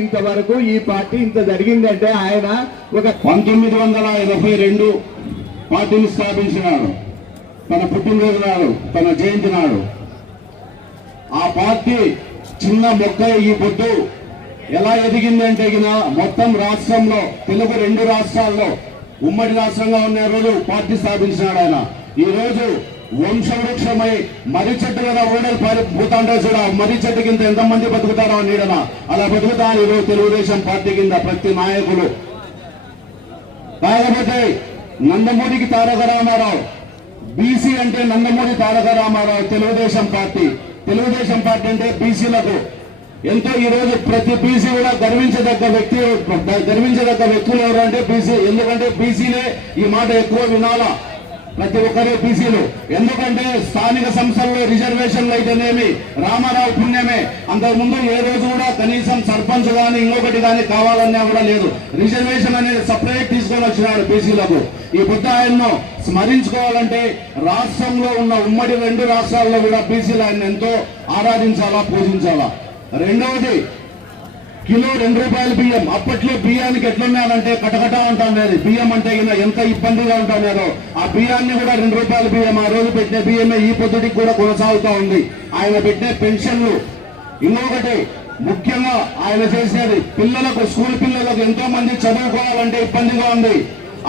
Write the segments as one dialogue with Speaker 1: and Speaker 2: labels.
Speaker 1: ఇంతవరకు ఈ పార్టీ ఇంత జరిగిందంటే ఆయన ఒక
Speaker 2: పంతొమ్మిది వందల ఎనభై రెండు పార్టీని స్థాపించినాడు. తన పుట్టినరోజు నాడు తన జయంతి నాడు. ఆ పార్టీ చిన్న మొక్క ఈ పొద్దు ఎలా ఎదిగిందంటే మొత్తం రాష్ట్రంలో తెలుగు రెండు రాష్ట్రాల్లో ఉమ్మడి రాష్ట్రంగా ఉన్న రోజు పార్టీ స్థాపించినాడు ఆయన. ఈ రోజు వంశవృక్షమై మర్రి చెట్టు కదా ఓడలు పారిపోతాంటే చూడ మర్రి చెట్టు కింద ఎంతమంది బతుకుతారో నీడన. అలా బతుకుతారు ఈరోజు తెలుగుదేశం పార్టీ కింద ప్రతి నాయకులు. కాకపోతే నందమూరికి తారక రామారావు బీసీ అంటే నందమూరి తారక రామారావు తెలుగుదేశం పార్టీ. తెలుగుదేశం పార్టీ అంటే బీసీలకు ఎంతో ఈ రోజు ప్రతి బీసీ కూడా గర్వించదగ్గ వ్యక్తి గర్వించదగ్గ వ్యక్తులు ఎవరు అంటే బీసీ. ఎందుకంటే బీసీలే ఈ మాట ఎక్కువ వినాలా. ప్రతి ఒక్కరూ బీసీలు. ఎందుకంటే స్థానిక సంస్థల్లో రిజర్వేషన్లు అయితేనేమి రామారావు పుణ్యమే. అంతకుముందు ఏ రోజు కూడా కనీసం సర్పంచ్ కానీ ఇంకొకటి కానీ కావాలన్నా కూడా లేదు. రిజర్వేషన్ అనేది సపరేట్ తీసుకొని వచ్చినాడు బీసీలకు. ఈ బుద్ధ ఆయన్ను స్మరించుకోవాలంటే రాష్ట్రంలో ఉన్న ఉమ్మడి రెండు రాష్ట్రాల్లో కూడా బీసీలు ఆయన ఎంతో ఆరాధించాలా పూజించాలా? రెండవది కిలో రెండు రూపాయల బియ్యం. అప్పట్లో బియ్యానికి ఎట్లున్నానంటే కటకట ఉంటుంది బియ్యం అంటే గిన ఎంత ఇబ్బందిగా ఉంటున్నారో ఆ బియ్యాన్ని కూడా రెండు రూపాయల బియ్యం. ఆ రోజు పెట్టిన బియ్యమే ఈ పొద్దుటికి కూడా కొనసాగుతూ ఉంది. ఆయన పెట్టిన పెన్షన్లు ఇంకొకటి ముఖ్యంగా ఆయన చేసేది పిల్లలకు స్కూల్ పిల్లలకు ఎంతో మంది చదువుకోవాలంటే ఇబ్బందిగా ఉంది.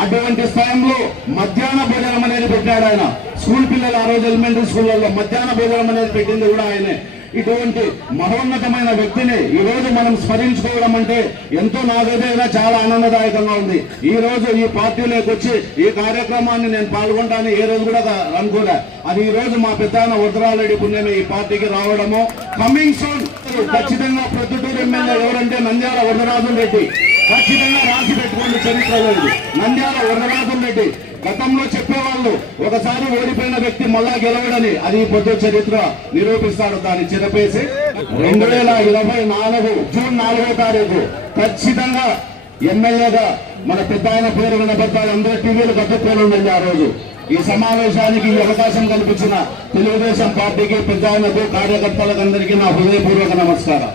Speaker 2: అటువంటి స్థాయిలో మధ్యాహ్న భోజనం అనేది పెట్టాడు ఆయన. స్కూల్ పిల్లలు ఆ రోజు ఎలిమెంటరీ స్కూళ్ళలో మధ్యాహ్న భోజనం అనేది పెట్టింది కూడా ఆయనే. ఇటువంటి మహోన్నతమైన వ్యక్తిని ఈ రోజు మనం స్మరించుకోవడం అంటే ఎంతో నాకైతే చాలా ఆనందదాయకంగా ఉంది. ఈ రోజు ఈ పార్టీలోకి వచ్చి ఈ కార్యక్రమాన్ని నేను పాల్గొంటాను ఏ రోజు కూడా అనుకోలే. అది ఈ రోజు మా పెద్ద ఉత్తరాలరెడ్డి పుణ్యమే ఈ పార్టీకి రావడము. కమింగ్ సూన్ ఖచ్చితంగా ప్రొద్దుటూరు ఎమ్మెల్యే ఎవరంటే నంద్యాల వరదరాజు రెడ్డి ఖచ్చితంగా రాసి చరిత్రలో నంద్యాల వరదరాజుల రెడ్డి గతంలో చెప్పేవాళ్ళు ఒకసారి ఓడిపోయిన వ్యక్తి మళ్ళా గెలవడని. అది పొద్దు చరిత్ర నిరూపిస్తాడు దాన్ని చిరపేసి. రెండు వేల ఇరవై నాలుగు జూన్ నాలుగో తారీఖు ఖచ్చితంగా ఎమ్మెల్యేగా మన పెద్ద ఆయన పేరు వినబడ్డాడు. అందరూ టీవీలు గట్టుకొని ఉండండి ఆ రోజు. ఈ సమావేశానికి ఈ అవకాశం కల్పించిన తెలుగుదేశం పార్టీకి పెద్ద ఆయనకు కార్యకర్తలకు అందరికీ నా హృదయపూర్వక నమస్కారం.